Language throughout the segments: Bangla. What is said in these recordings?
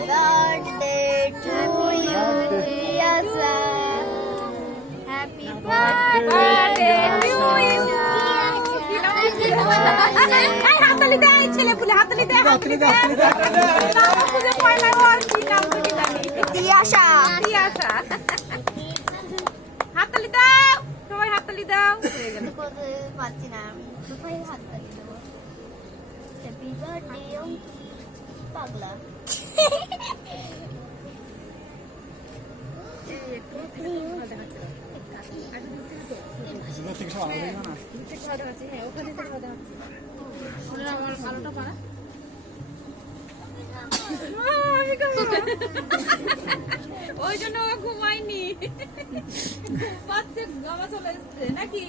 birthday to you, Yasa. Happy birthday to you. হাততালি দেয় ছেলে পুলে, হাততালি দেয়, হাততালি দেয়। নাম খুঁজে পায় না, ওর কি নাম খুঁজে জানি। তিয়াশা, তিয়াশা। হাততালি দাও, সবাই হাততালি দাও। হয়ে গেল। পাচ্ছি না আমি, কোথায় হাততালি দেবো? হ্যাপি বার্থডে পাগলা। ওই জন্য ও ঘুমায়নি, গামা চলে এসছে নাকি?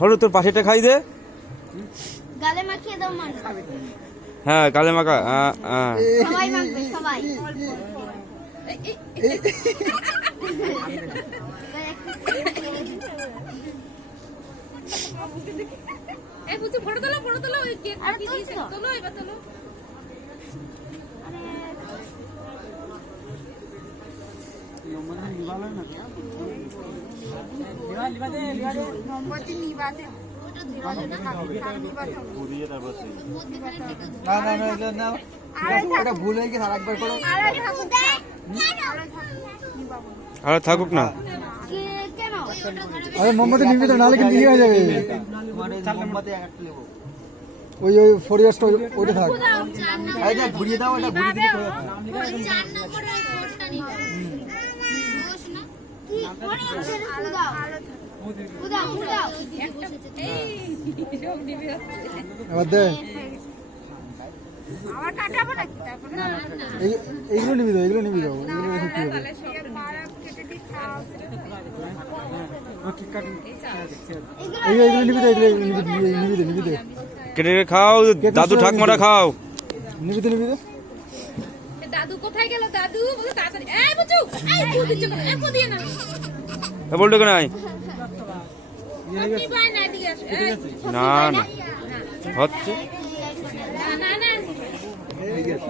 হলুদ তোর পাশেটা খাই দে, গালে মাখিয়ে দাও। মান হ্যাঁ গালে মাখা। সবাই মাখবে, সবাই। এই বুঝি ফটো তোলো, ফটো তোলো, ওই কেক কি দিয়েছে তোলো, এবার তোলো। মোমবাতি নিবাতে। আর থাকুক না, আরে মোমবাতি নিবি তো, নাহলে কিন্তু ইয়ে হয়ে যাবে। ওই ওই ফরিয়াসটা ওইটা থাক, ঘুরিয়ে দাও, ওটা ঘুরিয়ে দিতে হবে। এবার দে, এইগুলো নিবি দাও, এগুলো নিবি দাও, এগুলো রেখে কি হবে? এইগুলো নিবি দাও, এগুলো নিবি দে, নিবি দে। কেটে খাও, দাদু ঠাকমারা খাও। নিবি দে, নিবি দে। দাদু কোথায় গেল? দাদু বলে তাড়াতাড়ি। এই বুঝু, এই কো দিচ্ছ কেন? এই কো দিয়ে না। বলতো কেন? আপনি ভাই না দিয়ে আসো। না না হচ্ছে না না না। এই গেছে।